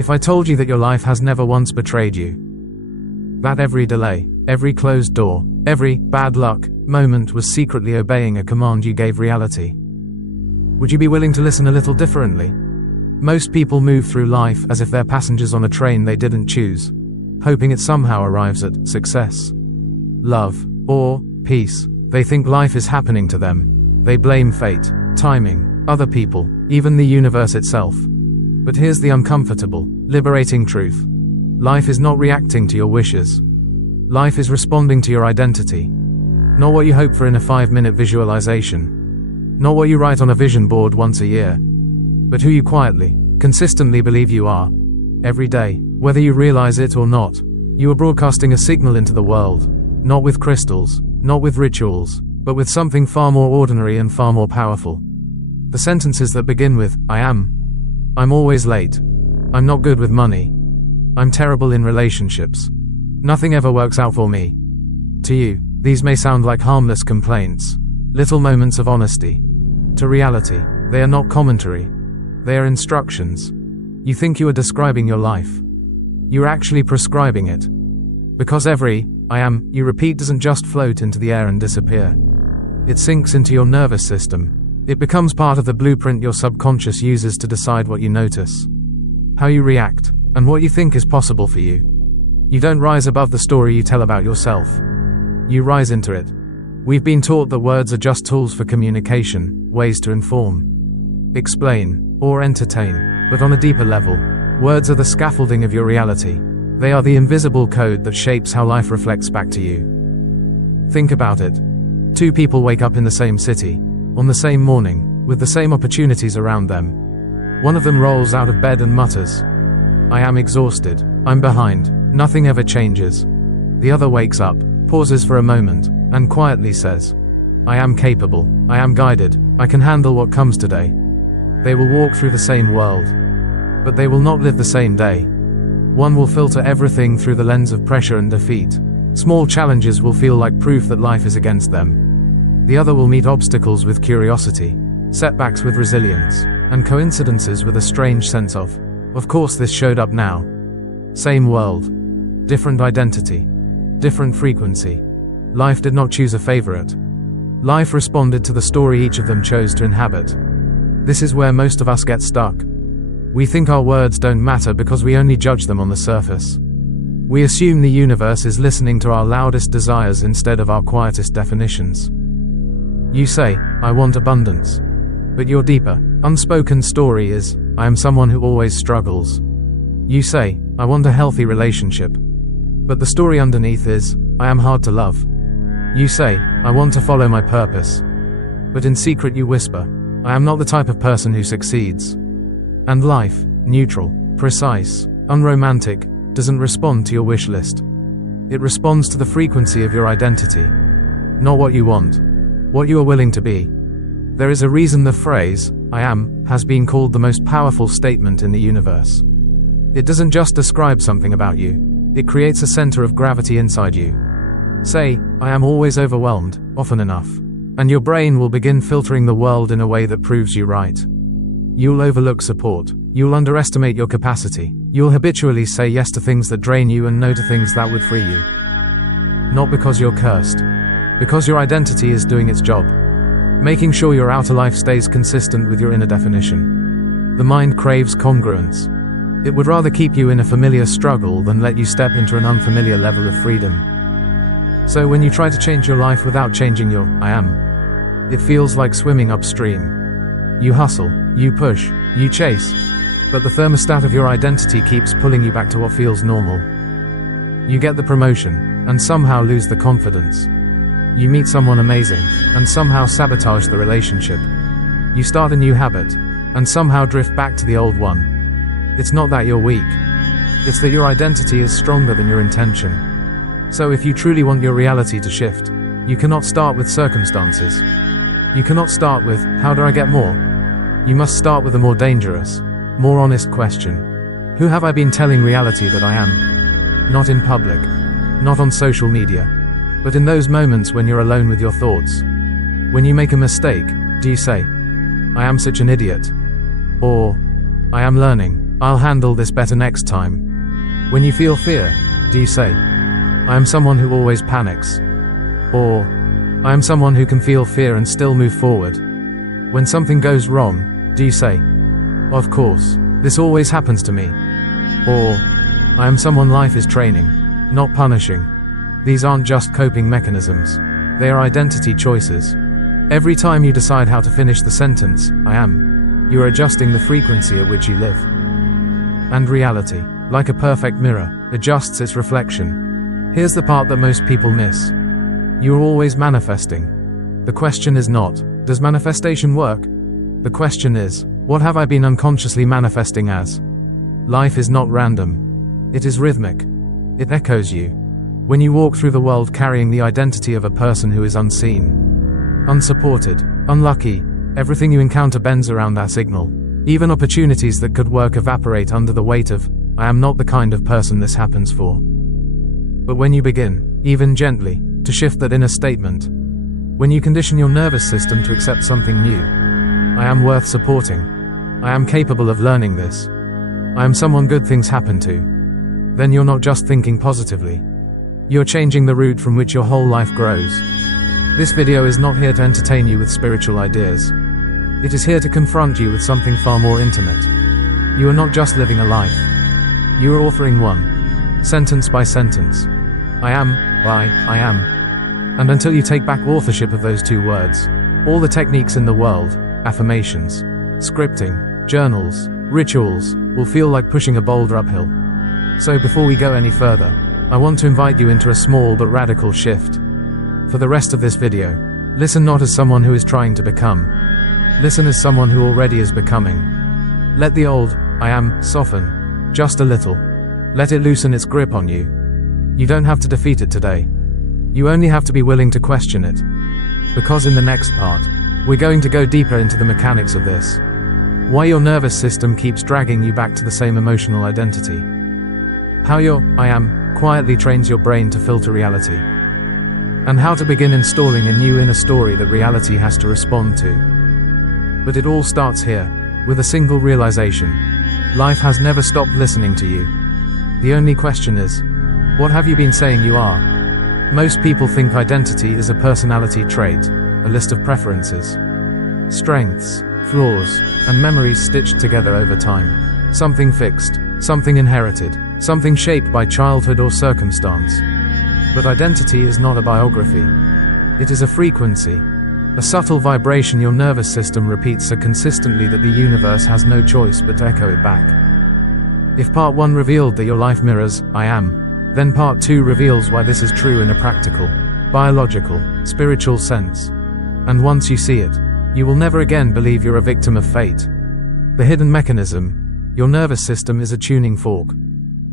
If I told you that your life has never once betrayed you, that every delay, every closed door, every bad luck moment was secretly obeying a command you gave reality, would you be willing to listen a little differently? Most people move through life as if they're passengers on a train they didn't choose, hoping it somehow arrives at success, love, or peace. They think life is happening to them. They blame fate, timing, other people, even the universe itself. But here's the uncomfortable, liberating truth. Life is not reacting to your wishes. Life is responding to your identity. Not what you hope for in a 5-minute visualization. Not what you write on a vision board once a year. But who you quietly, consistently believe you are. Every day, whether you realize it or not, you are broadcasting a signal into the world. Not with crystals, not with rituals, but with something far more ordinary and far more powerful. The sentences that begin with, I am. I'm always late. I'm not good with money. I'm terrible in relationships. Nothing ever works out for me. To you, these may sound like harmless complaints, little moments of honesty. To reality, they are not commentary. They are instructions. You think you are describing your life. You're actually prescribing it. Because every I am you repeat doesn't just float into the air and disappear. It sinks into your nervous system. It becomes part of the blueprint your subconscious uses to decide what you notice, how you react, and what you think is possible for you. You don't rise above the story you tell about yourself. You rise into it. We've been taught that words are just tools for communication, ways to inform, explain, or entertain. But on a deeper level, words are the scaffolding of your reality. They are the invisible code that shapes how life reflects back to you. Think about it. 2 people wake up in the same city, on the same morning, with the same opportunities around them. One of them rolls out of bed and mutters, I am exhausted, I'm behind, nothing ever changes. The other wakes up, pauses for a moment, and quietly says, I am capable, I am guided, I can handle what comes today. They will walk through the same world, but they will not live the same day. One will filter everything through the lens of pressure and defeat. Small challenges will feel like proof that life is against them. The other will meet obstacles with curiosity, setbacks with resilience, and coincidences with a strange sense of course this showed up now. Same world, different identity, different frequency. Life did not choose a favorite. Life responded to the story each of them chose to inhabit. This is where most of us get stuck. We think our words don't matter because we only judge them on the surface. We assume the universe is listening to our loudest desires instead of our quietest definitions. You say, I want abundance. But your deeper, unspoken story is, I am someone who always struggles. You say, I want a healthy relationship. But the story underneath is, I am hard to love. You say, I want to follow my purpose. But in secret you whisper, I am not the type of person who succeeds. And life, neutral, precise, unromantic, doesn't respond to your wish list. It responds to the frequency of your identity. Not what you want, what you are willing to be. There is a reason the phrase, I am, has been called the most powerful statement in the universe. It doesn't just describe something about you, it creates a center of gravity inside you. Say, I am always overwhelmed, often enough, and your brain will begin filtering the world in a way that proves you right. You'll overlook support, you'll underestimate your capacity, you'll habitually say yes to things that drain you and no to things that would free you. Not because you're cursed, because your identity is doing its job, making sure your outer life stays consistent with your inner definition. The mind craves congruence. It would rather keep you in a familiar struggle than let you step into an unfamiliar level of freedom. So when you try to change your life without changing your I am, it feels like swimming upstream. You hustle, you push, you chase, but the thermostat of your identity keeps pulling you back to what feels normal. You get the promotion, and somehow lose the confidence. You meet someone amazing, and somehow sabotage the relationship. You start a new habit, and somehow drift back to the old one. It's not that you're weak. It's that your identity is stronger than your intention. So if you truly want your reality to shift, you cannot start with circumstances. You cannot start with, how do I get more? You must start with a more dangerous, more honest question. Who have I been telling reality that I am? Not in public, not on social media, but in those moments when you're alone with your thoughts. When you make a mistake, do you say, I am such an idiot? Or, I am learning? I'll handle this better next time. When you feel fear, do you say, I am someone who always panics? Or, I am someone who can feel fear and still move forward? When something goes wrong, do you say, of course, this always happens to me? Or, I am someone life is training, not punishing? These aren't just coping mechanisms. They are identity choices. Every time you decide how to finish the sentence, I am, you are adjusting the frequency at which you live. And reality, like a perfect mirror, adjusts its reflection. Here's the part that most people miss. You are always manifesting. The question is not, does manifestation work? The question is, what have I been unconsciously manifesting as? Life is not random. It is rhythmic. It echoes you. When you walk through the world carrying the identity of a person who is unseen, unsupported, unlucky, everything you encounter bends around that signal. Even opportunities that could work evaporate under the weight of, I am not the kind of person this happens for. But when you begin, even gently, to shift that inner statement, when you condition your nervous system to accept something new, I am worth supporting. I am capable of learning this. I am someone good things happen to. Then you're not just thinking positively. You're changing the route from which your whole life grows. This video is not here to entertain you with spiritual ideas. It is here to confront you with something far more intimate. You are not just living a life. You are authoring one. Sentence by sentence. I am, by, I am. And until you take back authorship of those two words, all the techniques in the world, affirmations, scripting, journals, rituals, will feel like pushing a boulder uphill. So before we go any further, I want to invite you into a small but radical shift. For the rest of this video, listen not as someone who is trying to become. Listen as someone who already is becoming. Let the old, I am, soften, just a little. Let it loosen its grip on you. You don't have to defeat it today. You only have to be willing to question it. Because in the next part, we're going to go deeper into the mechanics of this. Why your nervous system keeps dragging you back to the same emotional identity. How your, I am, quietly trains your brain to filter reality. And how to begin installing a new inner story that reality has to respond to. But it all starts here, with a single realization. Life has never stopped listening to you. The only question is, what have you been saying you are? Most people think identity is a personality trait, a list of preferences, strengths, flaws, and memories stitched together over time. Something fixed, something inherited, something shaped by childhood or circumstance. But identity is not a biography. It is a frequency, a subtle vibration your nervous system repeats so consistently that the universe has no choice but to echo it back. If part 1 revealed that your life mirrors, I am, then part 2 reveals why this is true in a practical, biological, spiritual sense. And once you see it, you will never again believe you're a victim of fate. The hidden mechanism, your nervous system is a tuning fork.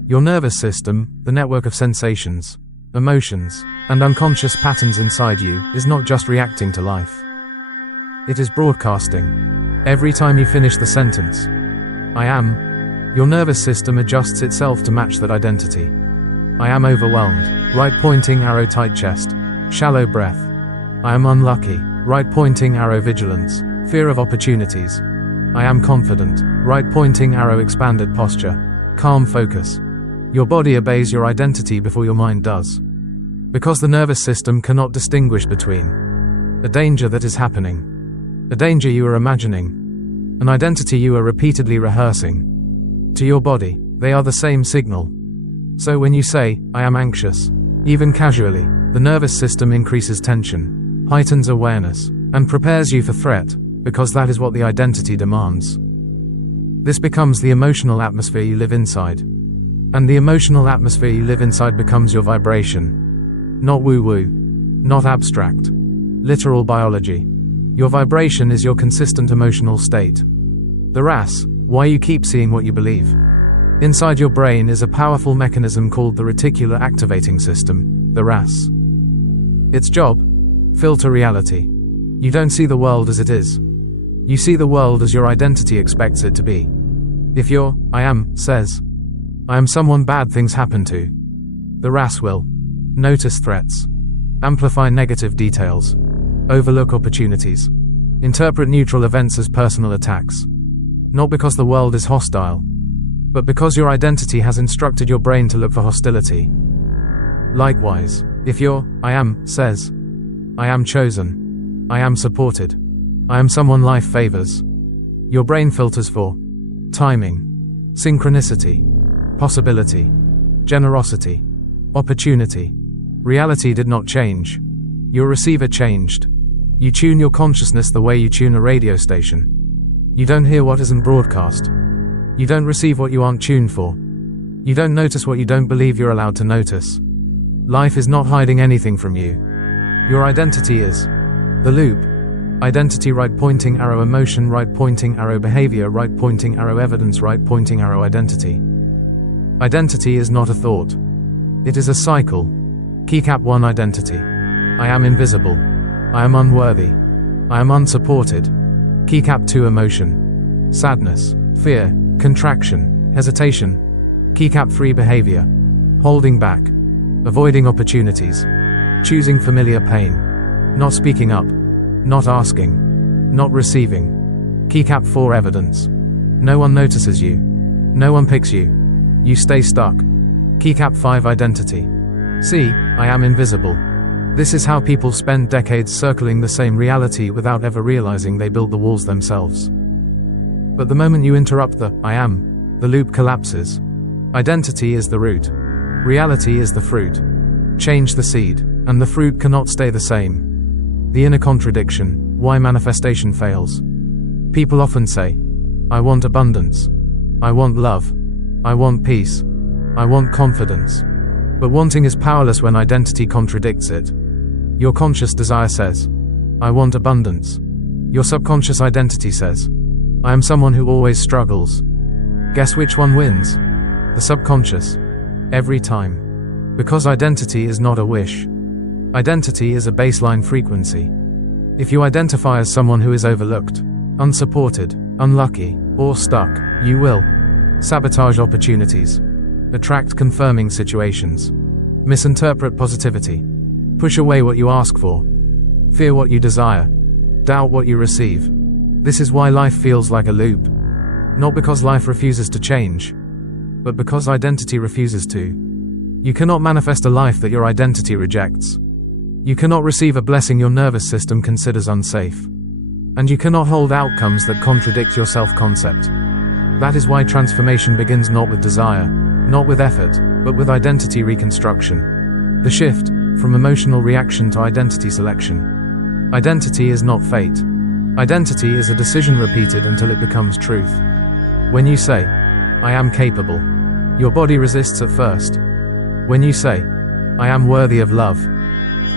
Your nervous system, the network of sensations, emotions, and unconscious patterns inside you, is not just reacting to life. It is broadcasting. Every time you finish the sentence, I am, your nervous system adjusts itself to match that identity. I am overwhelmed, right pointing arrow tight chest, shallow breath. I am unlucky, right pointing arrow vigilance, fear of opportunities. I am confident, right pointing arrow expanded posture, calm focus. Your body obeys your identity before your mind does. Because the nervous system cannot distinguish between a danger that is happening, a danger you are imagining, an identity you are repeatedly rehearsing. To your body, they are the same signal. So when you say, I am anxious, even casually, the nervous system increases tension, heightens awareness, and prepares you for threat, because that is what the identity demands. This becomes the emotional atmosphere you live inside. And the emotional atmosphere you live inside becomes your vibration. Not woo-woo. Not abstract. Literal biology. Your vibration is your consistent emotional state. The RAS, why you keep seeing what you believe. Inside your brain is a powerful mechanism called the reticular activating system, the RAS. Its job? Filter reality. You don't see the world as it is. You see the world as your identity expects it to be. If your, I am, says, I am someone bad things happen to, the RAS will notice threats, amplify negative details, overlook opportunities, interpret neutral events as personal attacks. Not because the world is hostile, but because your identity has instructed your brain to look for hostility. Likewise, if your I am says, I am chosen, I am supported, I am someone life favors, your brain filters for timing, synchronicity, possibility, generosity, opportunity. Reality did not change. Your receiver changed. You tune your consciousness the way you tune a radio station. You don't hear what isn't broadcast. You don't receive what you aren't tuned for. You don't notice what you don't believe you're allowed to notice. Life is not hiding anything from you. Your identity is the loop. Identity, right pointing arrow, emotion, right pointing arrow, behavior, right pointing arrow, evidence, right pointing arrow, identity. Identity is not a thought. It is a cycle. Keycap 1, identity. I am invisible. I am unworthy. I am unsupported. Keycap 2, emotion. Sadness, fear, contraction, hesitation. Keycap 3, behavior. Holding back. Avoiding opportunities. Choosing familiar pain. Not speaking up. Not asking. Not receiving. Keycap 4, evidence. No one notices you. No one picks you. You stay stuck. Keycap 5, identity. See, I am invisible. This is how people spend decades circling the same reality without ever realizing they build the walls themselves. But the moment you interrupt the I am, the loop collapses. Identity is the root. Reality is the fruit. Change the seed, and the fruit cannot stay the same. The inner contradiction, why manifestation fails. People often say, I want abundance. I want love. I want peace. I want confidence. But wanting is powerless when identity contradicts it. Your conscious desire says, I want abundance. Your subconscious identity says, I am someone who always struggles. Guess which one wins? The subconscious. Every time. Because identity is not a wish. Identity is a baseline frequency. If you identify as someone who is overlooked, unsupported, unlucky, or stuck, you will sabotage opportunities, attract confirming situations, misinterpret positivity, push away what you ask for, fear what you desire, doubt what you receive. This is why life feels like a loop. Not because life refuses to change, but because identity refuses to. You cannot manifest a life that your identity rejects. You cannot receive a blessing your nervous system considers unsafe. And you cannot hold outcomes that contradict your self-concept. That is why transformation begins not with desire, not with effort, but with identity reconstruction. The shift from emotional reaction to identity selection. Identity is not fate. Identity is a decision repeated until it becomes truth. When you say, I am capable, your body resists at first. When you say, I am worthy of love,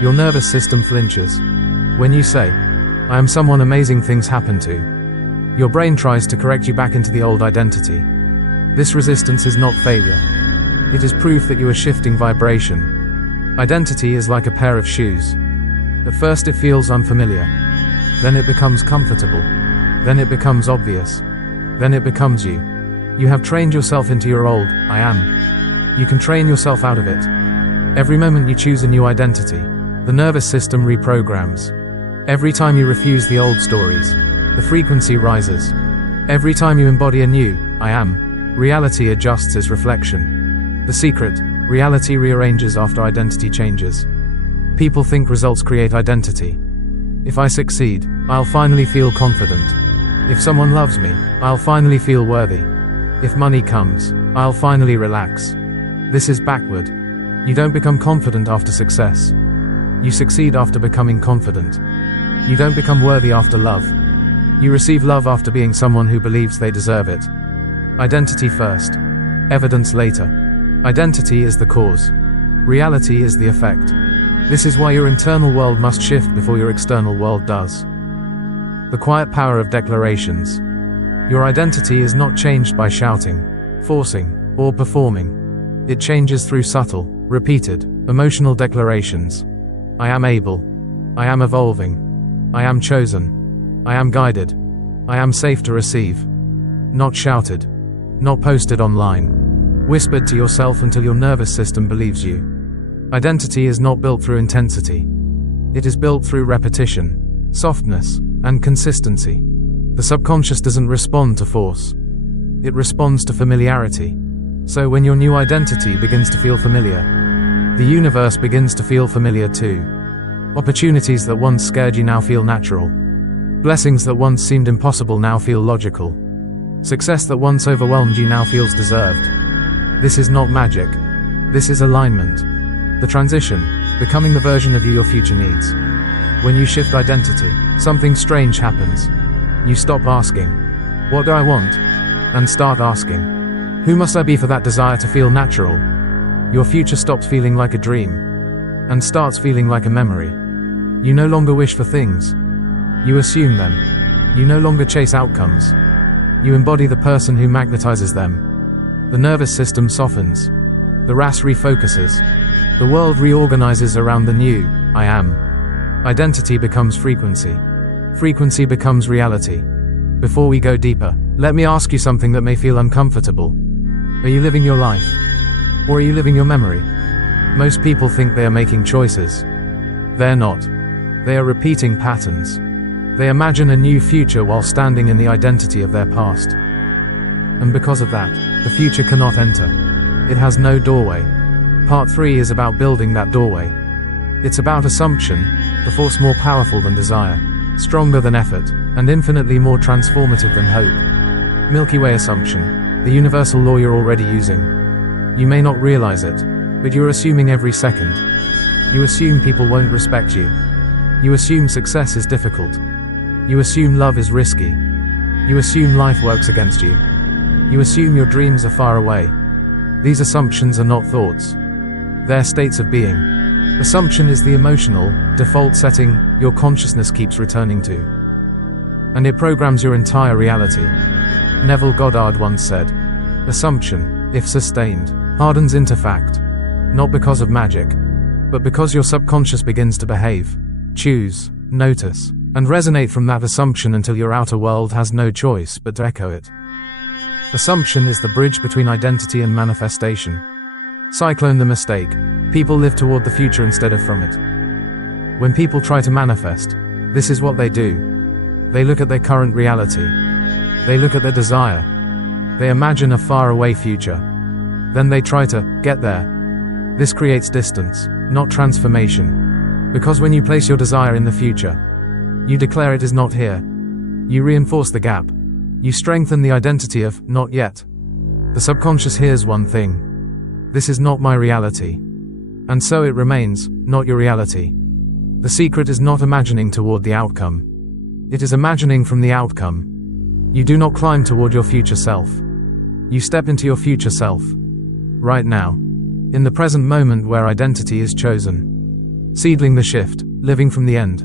your nervous system flinches. When you say, I am someone amazing things happen to, your brain tries to correct you back into the old identity. This resistance is not failure. It is proof that you are shifting vibration. Identity is like a pair of shoes. At first it feels unfamiliar. Then it becomes comfortable. Then it becomes obvious. Then it becomes you. You have trained yourself into your old, I am. You can train yourself out of it. Every moment you choose a new identity, the nervous system reprograms. Every time you refuse the old stories, the frequency rises. Every time you embody a new, I am, reality adjusts its reflection. The secret, reality rearranges after identity changes. People think results create identity. If I succeed, I'll finally feel confident. If someone loves me, I'll finally feel worthy. If money comes, I'll finally relax. This is backward. You don't become confident after success. You succeed after becoming confident. You don't become worthy after love. You receive love after being someone who believes they deserve it. Identity first. Evidence later. Identity is the cause. Reality is the effect. This is why your internal world must shift before your external world does. The quiet power of declarations. Your identity is not changed by shouting, forcing, or performing. It changes through subtle, repeated, emotional declarations. I am able. I am evolving. I am chosen. I am guided. I am safe to receive. Not shouted. Not posted online. Whispered to yourself until your nervous system believes you. Identity is not built through intensity. It is built through repetition, softness, and consistency. The subconscious doesn't respond to force. It responds to familiarity. So when your new identity begins to feel familiar, the universe begins to feel familiar too. Opportunities that once scared you now feel natural. Blessings that once seemed impossible now feel logical. Success that once overwhelmed you now feels deserved. This is not magic. This is alignment. The transition, becoming the version of you your future needs. When you shift identity, something strange happens. You stop asking, "What do I want?" and start asking, "Who must I be for that desire to feel natural?" Your future stops feeling like a dream and starts feeling like a memory. You no longer wish for things. You assume them. You no longer chase outcomes. You embody the person who magnetizes them. The nervous system softens. The RAS refocuses. The world reorganizes around the new I am. Identity becomes frequency. Frequency becomes reality. Before we go deeper, let me ask you something that may feel uncomfortable. Are you living your life? Or are you living your memory? Most people think they are making choices. They're not. They are repeating patterns. They imagine a new future while standing in the identity of their past. And because of that, the future cannot enter. It has no doorway. Part 3 is about building that doorway. It's about assumption, the force more powerful than desire, stronger than effort, and infinitely more transformative than hope. Milky Way assumption, the universal law you're already using. You may not realize it, but you're assuming every second. You assume people won't respect you. You assume success is difficult. You assume love is risky. You assume life works against you. You assume your dreams are far away. These assumptions are not thoughts. They're states of being. Assumption is the emotional, default setting your consciousness keeps returning to. And it programs your entire reality. Neville Goddard once said, "Assumption, if sustained, hardens into fact. Not because of magic, but because your subconscious begins to behave, choose, notice, and resonate from that assumption until your outer world has no choice but to echo it." Assumption is the bridge between identity and manifestation. Cyclone the mistake. People live toward the future instead of from it. When people try to manifest, this is what they do. They look at their current reality. They look at their desire. They imagine a faraway future. Then they try to get there. This creates distance, not transformation. Because when you place your desire in the future, you declare it is not here. You reinforce the gap. You strengthen the identity of not yet. The subconscious hears one thing. This is not my reality. And so it remains, not your reality. The secret is not imagining toward the outcome. It is imagining from the outcome. You do not climb toward your future self. You step into your future self. Right now. In the present moment where identity is chosen. Seedling the shift, living from the end.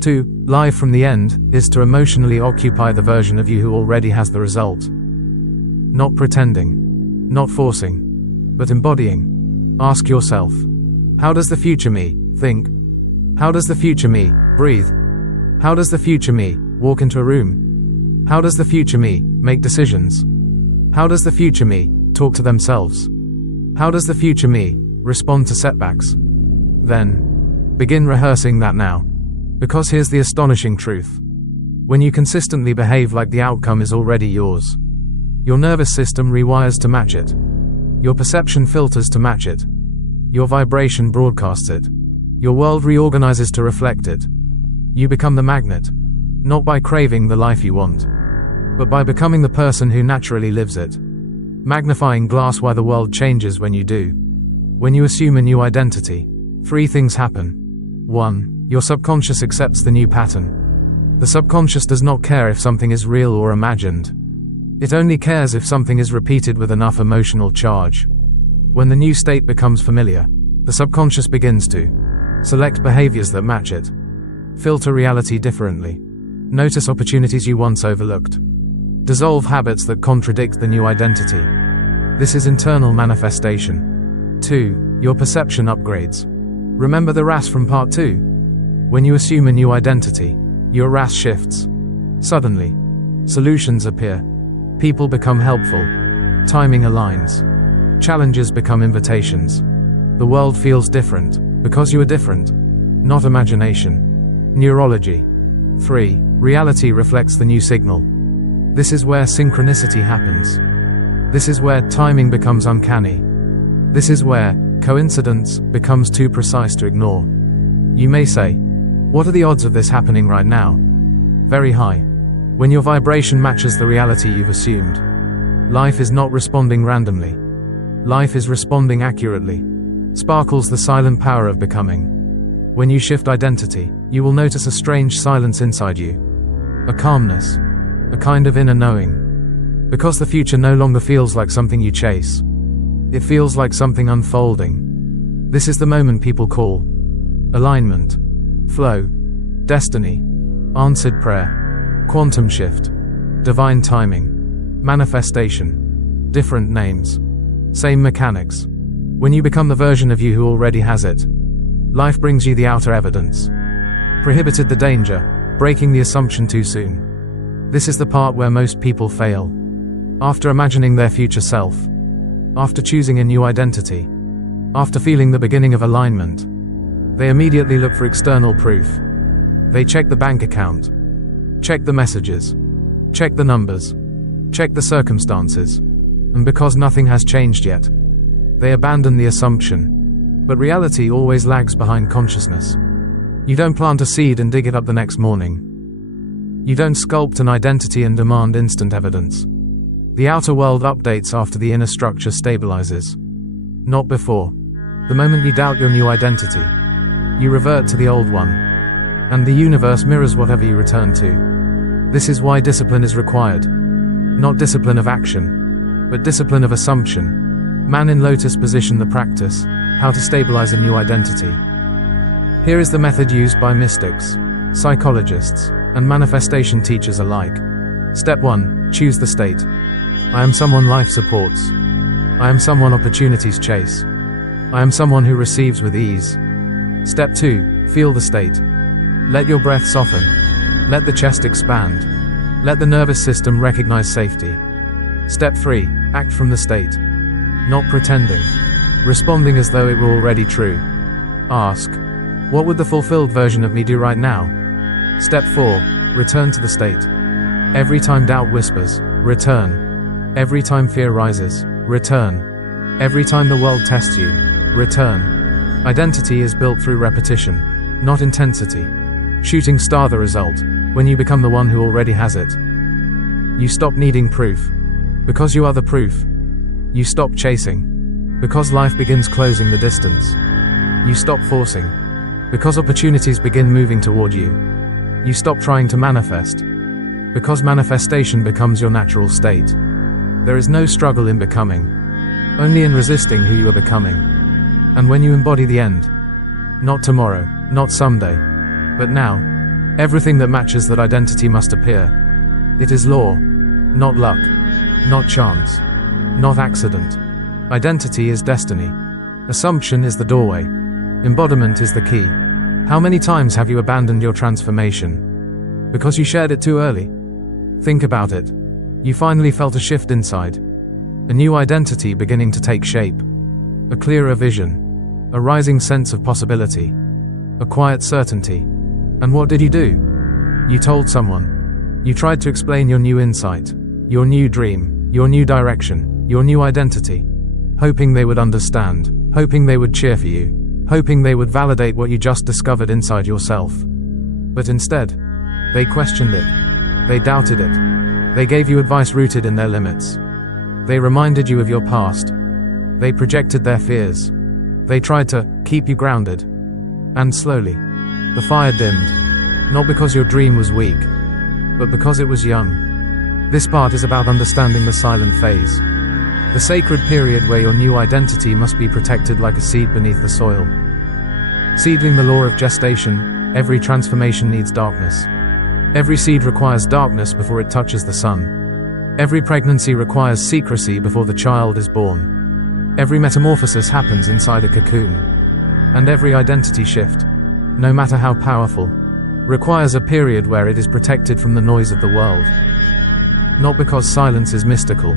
To live from the end is to emotionally occupy the version of you who already has the result. Not pretending. Not forcing. But embodying. Ask yourself, how does the future me think? How does the future me breathe? How does the future me walk into a room? How does the future me make decisions? How does the future me talk to themselves? How does the future me respond to setbacks? Then, begin rehearsing that now. Because here's the astonishing truth. When you consistently behave like the outcome is already yours, your nervous system rewires to match it. Your perception filters to match it. Your vibration broadcasts it. Your world reorganizes to reflect it. You become the magnet, not by craving the life you want, but by becoming the person who naturally lives it. Magnifying glass why the world changes when you do. When you assume a new identity, 3 things happen. 1. Your subconscious accepts the new pattern. The subconscious does not care if something is real or imagined. It only cares if something is repeated with enough emotional charge. When the new state becomes familiar, the subconscious begins to select behaviors that match it. Filter reality differently. Notice opportunities you once overlooked. Dissolve habits that contradict the new identity. This is internal manifestation. 2. Your perception upgrades. Remember the RAS from part 2? When you assume a new identity, your RAS shifts. Suddenly, solutions appear. People become helpful. Timing aligns. Challenges become invitations. The world feels different, because you are different. Not imagination. Neurology. 3. Reality reflects the new signal. This is where synchronicity happens. This is where timing becomes uncanny. This is where coincidence becomes too precise to ignore. You may say, what are the odds of this happening right now? Very high. When your vibration matches the reality you've assumed. Life is not responding randomly. Life is responding accurately. Sparkles the silent power of becoming. When you shift identity, you will notice a strange silence inside you. A calmness. A kind of inner knowing. Because the future no longer feels like something you chase. It feels like something unfolding. This is the moment people call alignment, flow, destiny, answered prayer, quantum shift, divine timing, manifestation. Different names. Same mechanics. When you become the version of you who already has it, life brings you the outer evidence. Prohibited the danger, breaking the assumption too soon. This is the part where most people fail. After imagining their future self, after choosing a new identity, after feeling the beginning of alignment, they immediately look for external proof. They check the bank account, check the messages, check the numbers, check the circumstances, and because nothing has changed yet, they abandon the assumption. But reality always lags behind consciousness. You don't plant a seed and dig it up the next morning. You don't sculpt an identity and demand instant evidence. The outer world updates after the inner structure stabilizes. Not before. The moment you doubt your new identity, you revert to the old one. And the universe mirrors whatever you return to. This is why discipline is required. Not discipline of action, but discipline of assumption. Man in lotus position the practice, how to stabilize a new identity. Here is the method used by mystics, psychologists, and manifestation teachers alike. Step 1, choose the state. I am someone life supports. I am someone opportunities chase. I am someone who receives with ease. Step 2, feel the state. Let your breath soften. Let the chest expand. Let the nervous system recognize safety. Step 3, act from the state. Not pretending. Responding as though it were already true. Ask, what would the fulfilled version of me do right now? Step 4, return to the state. Every time doubt whispers, return. Every time fear rises, return. Every time the world tests you, return. Identity is built through repetition, not intensity. Shooting star the result. When you become the one who already has it, you stop needing proof. Because you are the proof. You stop chasing. Because life begins closing the distance. You stop forcing. Because opportunities begin moving toward you. You stop trying to manifest. Because manifestation becomes your natural state. There is no struggle in becoming. Only in resisting who you are becoming. And when you embody the end, not tomorrow, not someday, but now, everything that matches that identity must appear. It is law, not luck, not chance, not accident. Identity is destiny. Assumption is the doorway. Embodiment is the key. How many times have you abandoned your transformation? Because you shared it too early? Think about it. You finally felt a shift inside. A new identity beginning to take shape. A clearer vision. A rising sense of possibility. A quiet certainty. And what did you do? You told someone. You tried to explain your new insight, your new dream, your new direction, your new identity. Hoping they would understand, hoping they would cheer for you, hoping they would validate what you just discovered inside yourself. But instead, they questioned it. They doubted it. They gave you advice rooted in their limits. They reminded you of your past. They projected their fears. They tried to keep you grounded. And slowly, the fire dimmed. Not because your dream was weak, but because it was young. This part is about understanding the silent phase. The sacred period where your new identity must be protected like a seed beneath the soil. Seedling the law of gestation, every transformation needs darkness. Every seed requires darkness before it touches the sun. Every pregnancy requires secrecy before the child is born. Every metamorphosis happens inside a cocoon. And every identity shift, no matter how powerful, requires a period where it is protected from the noise of the world. Not because silence is mystical,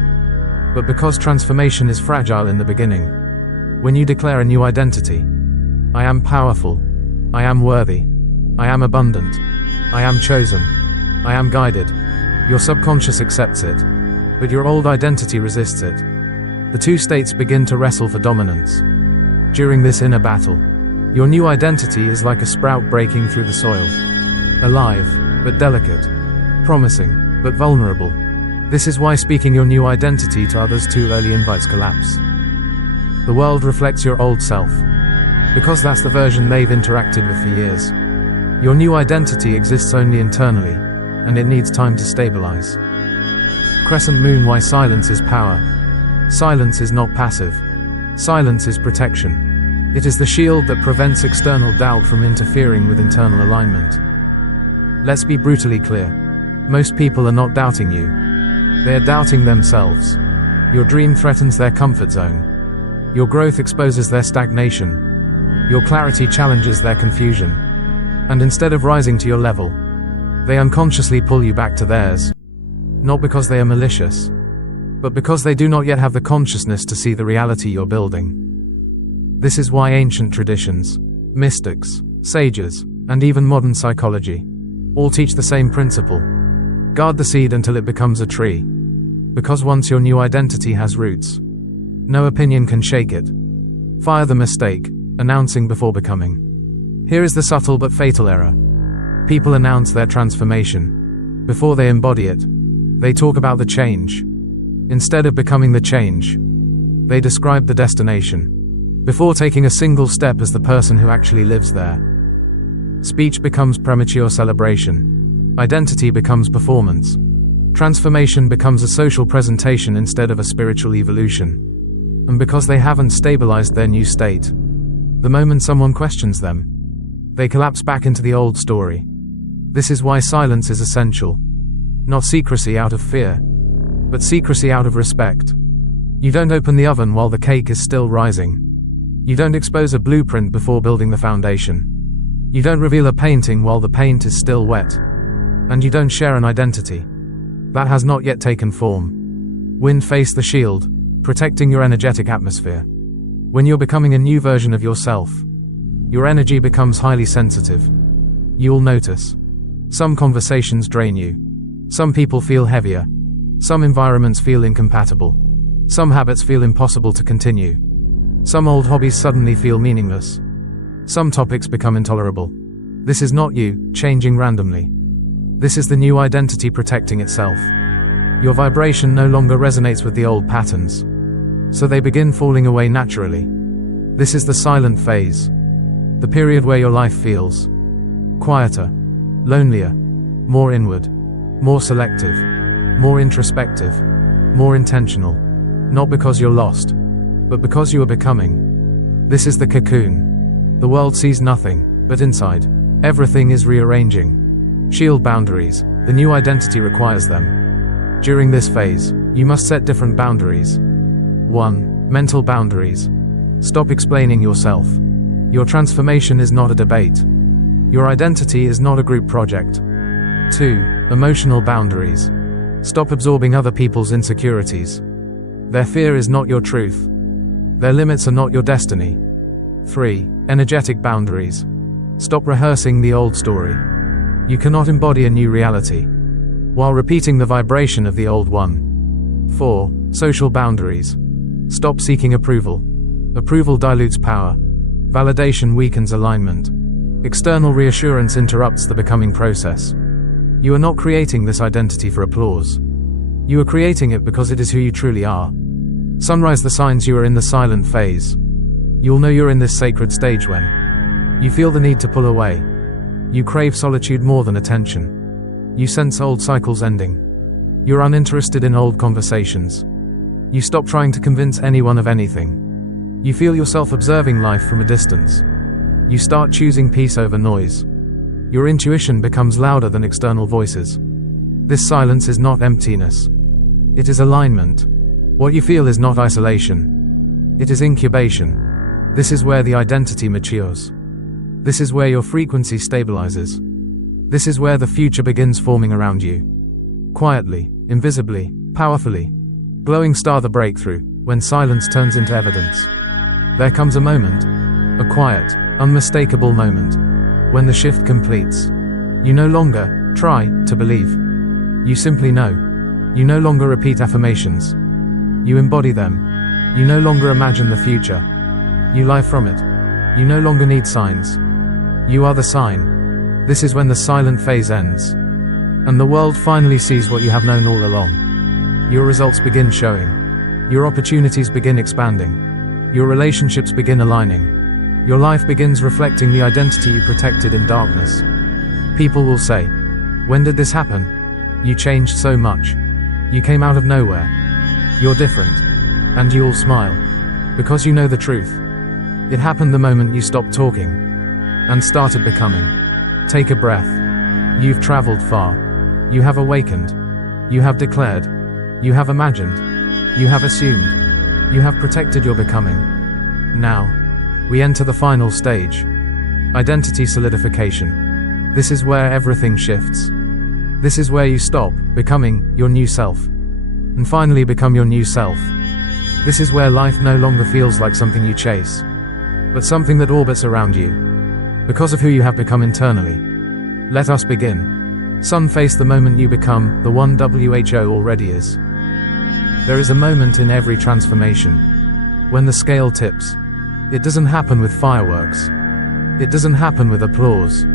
but because transformation is fragile in the beginning. When you declare a new identity, I am powerful, I am worthy, I am abundant, I am chosen, I am guided, Your subconscious accepts it, but your old identity resists it. The two states begin to wrestle for dominance. During this inner battle, your new identity is like a sprout breaking through the soil. Alive, but delicate. Promising, but vulnerable. This is why speaking your new identity to others too early invites collapse. The world reflects your old self, because that's the version they've interacted with for years. Your new identity exists only internally, and it needs time to stabilize. Crescent Moon: why silence is power. Silence is not passive. Silence is protection. It is the shield that prevents external doubt from interfering with internal alignment. Let's be brutally clear. Most people are not doubting you. They are doubting themselves. Your dream threatens their comfort zone. Your growth exposes their stagnation. Your clarity challenges their confusion. And instead of rising to your level, they unconsciously pull you back to theirs. Not because they are malicious, but because they do not yet have the consciousness to see the reality you're building. This is why ancient traditions, mystics, sages, and even modern psychology all teach the same principle. Guard the seed until it becomes a tree. Because once your new identity has roots, no opinion can shake it. Fire the mistake, announcing before becoming. Here is the subtle but fatal error. People announce their transformation. Before they embody it, they talk about the change. Instead of becoming the change, they describe the destination. Before taking a single step as the person who actually lives there. Speech becomes premature celebration. Identity becomes performance. Transformation becomes a social presentation instead of a spiritual evolution. And because they haven't stabilized their new state, the moment someone questions them, they collapse back into the old story. This is why silence is essential. Not secrecy out of fear, but secrecy out of respect. You don't open the oven while the cake is still rising. You don't expose a blueprint before building the foundation. You don't reveal a painting while the paint is still wet. And you don't share an identity that has not yet taken form. Wind face the shield, protecting your energetic atmosphere. When you're becoming a new version of yourself, your energy becomes highly sensitive. You'll notice. Some conversations drain you. Some people feel heavier. Some environments feel incompatible. Some habits feel impossible to continue. Some old hobbies suddenly feel meaningless. Some topics become intolerable. This is not you, changing randomly. This is the new identity protecting itself. Your vibration no longer resonates with the old patterns, so they begin falling away naturally. This is the silent phase. The period where your life feels quieter, lonelier, more inward, more selective, more introspective, more intentional. Not because you're lost, but because you are becoming. This is the cocoon. The world sees nothing, but inside, everything is rearranging. Shield boundaries. The new identity requires them. During this phase, you must set different boundaries. 1. Mental boundaries. Stop explaining yourself. Your transformation is not a debate. Your identity is not a group project. 2. Emotional boundaries. Stop absorbing other people's insecurities. Their fear is not your truth. Their limits are not your destiny. 3. Energetic boundaries. Stop rehearsing the old story. You cannot embody a new reality while repeating the vibration of the old one. 4. Social boundaries. Stop seeking approval. Approval dilutes power. Validation weakens alignment. External reassurance interrupts the becoming process. You are not creating this identity for applause. You are creating it because it is who you truly are. Sunrise the signs you are in the silent phase. You'll know you're in this sacred stage when you feel the need to pull away. You crave solitude more than attention. You sense old cycles ending. You're uninterested in old conversations. You stop trying to convince anyone of anything. You feel yourself observing life from a distance. You start choosing peace over noise. Your intuition becomes louder than external voices. This silence is not emptiness. It is alignment. What you feel is not isolation. It is incubation. This is where the identity matures. This is where your frequency stabilizes. This is where the future begins forming around you. Quietly, invisibly, powerfully. Glowing star the breakthrough, when silence turns into evidence. There comes a moment, a quiet, unmistakable moment, when the shift completes. You no longer try to believe. You simply know. You no longer repeat affirmations. You embody them. You no longer imagine the future. You live from it. You no longer need signs. You are the sign. This is when the silent phase ends. And the world finally sees what you have known all along. Your results begin showing. Your opportunities begin expanding. Your relationships begin aligning. Your life begins reflecting the identity you protected in darkness. People will say, "When did this happen? You changed so much. You came out of nowhere. You're different." And you all smile. Because you know the truth. It happened the moment you stopped talking and started becoming. Take a breath. You've traveled far. You have awakened. You have declared. You have imagined. You have assumed. You have protected your becoming. Now, we enter the final stage. Identity solidification. This is where everything shifts. This is where you stop becoming your new self and finally become your new self. This is where life no longer feels like something you chase, but something that orbits around you because of who you have become internally. Let us begin. Sun face the moment you become the one WHO already is. There is a moment in every transformation when the scale tips. It doesn't happen with fireworks. It doesn't happen with applause.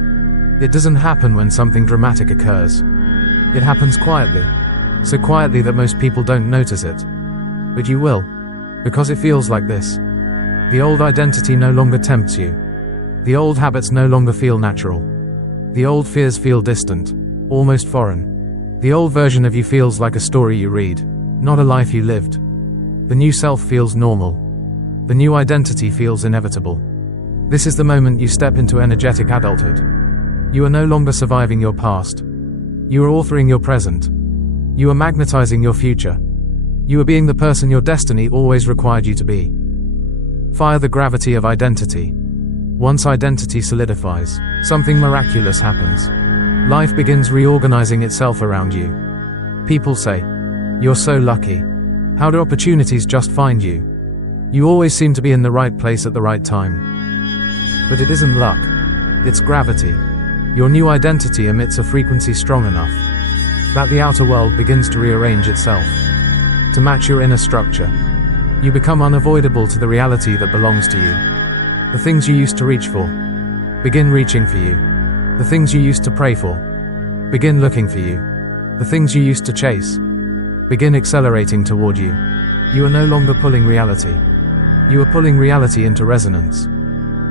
It doesn't happen when something dramatic occurs. It happens quietly. So quietly that most people don't notice it. But you will. Because it feels like this. The old identity no longer tempts you. The old habits no longer feel natural. The old fears feel distant. Almost foreign. The old version of you feels like a story you read, not a life you lived. The new self feels normal. The new identity feels inevitable. This is the moment you step into energetic adulthood. You are no longer surviving your past. You are authoring your present. You are magnetizing your future. You are being the person your destiny always required you to be. Fire the gravity of identity. Once identity solidifies, something miraculous happens. Life begins reorganizing itself around you. People say, "You're so lucky. How do opportunities just find you? You always seem to be in the right place at the right time." But it isn't luck. It's gravity. Your new identity emits a frequency strong enough that the outer world begins to rearrange itself to match your inner structure. You become unavoidable to the reality that belongs to you. The things you used to reach for begin reaching for you. The things you used to pray for begin looking for you. The things you used to chase begin accelerating toward you. You are no longer pulling reality. You are pulling reality into resonance.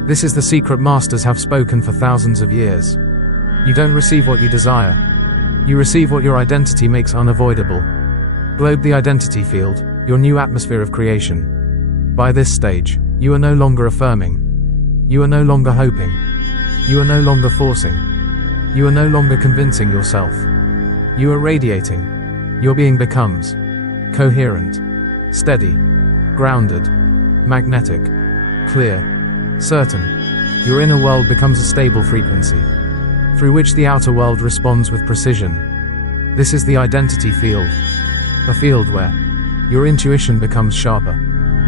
This is the secret masters have spoken for thousands of years. You don't receive what you desire. You receive what your identity makes unavoidable. Globe the identity field, your new atmosphere of creation. By this stage, you are no longer affirming. You are no longer hoping. You are no longer forcing. You are no longer convincing yourself. You are radiating. Your being becomes coherent, steady, grounded, magnetic, clear, certain. Your inner world becomes a stable frequency, through which the outer world responds with precision. This is the identity field, a field where your intuition becomes sharper,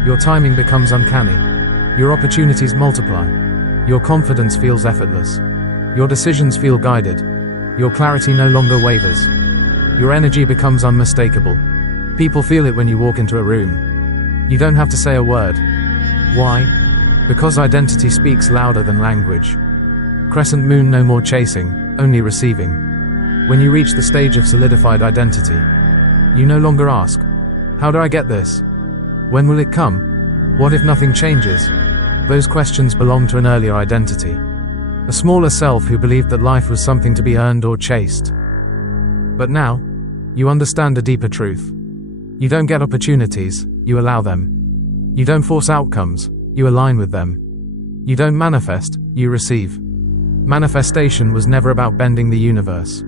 your timing becomes uncanny, your opportunities multiply, your confidence feels effortless, your decisions feel guided, your clarity no longer wavers, your energy becomes unmistakable. People feel it when you walk into a room. You don't have to say a word. Why? Because identity speaks louder than language. Crescent moon, no more chasing, only receiving. When you reach the stage of solidified identity, you no longer ask, "How do I get this? When will it come? What if nothing changes?" Those questions belong to an earlier identity. A smaller self who believed that life was something to be earned or chased. But now, you understand a deeper truth. You don't get opportunities, you allow them. You don't force outcomes, you align with them. You don't manifest, you receive. Manifestation was never about bending the universe.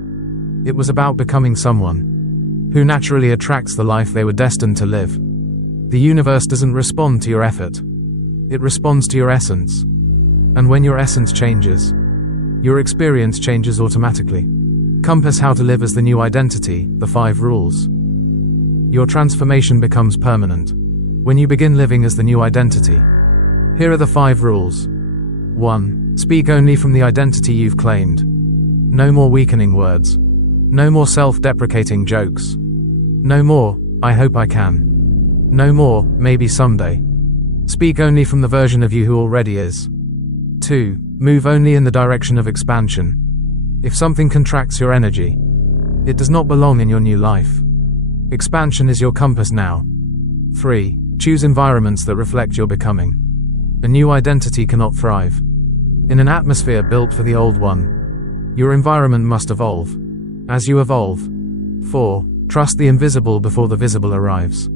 It was about becoming someone who naturally attracts the life they were destined to live. The universe doesn't respond to your effort. It responds to your essence. And when your essence changes, your experience changes automatically. Compass how to live as the new identity, the 5 rules. Your transformation becomes permanent when you begin living as the new identity. Here are the 5 rules. 1. Speak only from the identity you've claimed. No more weakening words. No more self-deprecating jokes. No more, "I hope I can." No more, "maybe someday." Speak only from the version of you who already is. 2. Move only in the direction of expansion. If something contracts your energy, it does not belong in your new life. Expansion is your compass now. 3. Choose environments that reflect your becoming. A new identity cannot thrive in an atmosphere built for the old one. Your environment must evolve as you evolve. 4. Trust the invisible before the visible arrives.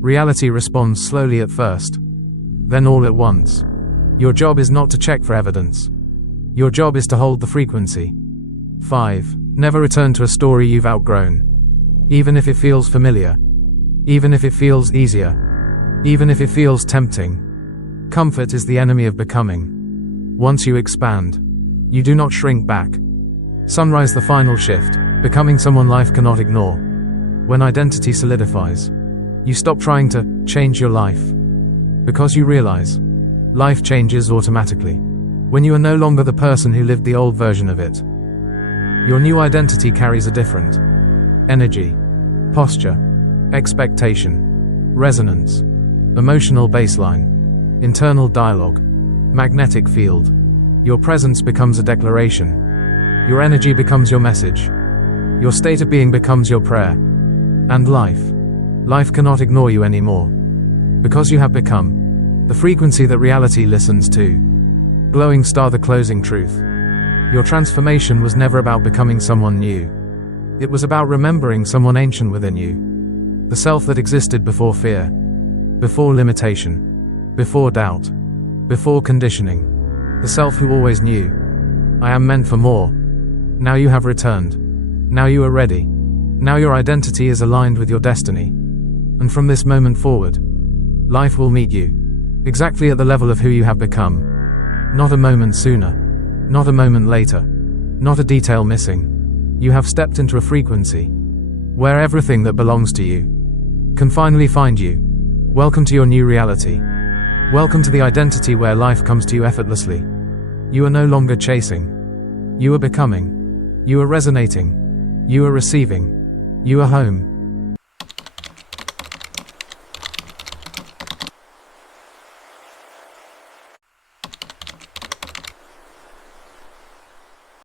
Reality responds slowly at first, then all at once. Your job is not to check for evidence. Your job is to hold the frequency. 5. Never return to a story you've outgrown. Even if it feels familiar. Even if it feels easier. Even if it feels tempting. Comfort is the enemy of becoming. Once you expand, you do not shrink back. Sunrise, the final shift, becoming someone life cannot ignore. When identity solidifies, you stop trying to change your life, because you realize life changes automatically when you are no longer the person who lived the old version of it. Your new identity carries a different energy, posture, expectation, resonance, emotional baseline, internal dialogue, magnetic field. Your presence becomes a declaration. Your energy becomes your message. Your state of being becomes your prayer. And life cannot ignore you anymore. Because you have become the frequency that reality listens to. Glowing star, the closing truth. Your transformation was never about becoming someone new. It was about remembering someone ancient within you. The self that existed before fear, before limitation, before doubt, before conditioning. The self who always knew, "I am meant for more." Now you have returned. Now you are ready. Now your identity is aligned with your destiny. And from this moment forward, life will meet you exactly at the level of who you have become. Not a moment sooner. Not a moment later. Not a detail missing. You have stepped into a frequency where everything that belongs to you can finally find you. Welcome to your new reality. Welcome to the identity where life comes to you effortlessly. You are no longer chasing. You are becoming. You are resonating. You are receiving. You are home.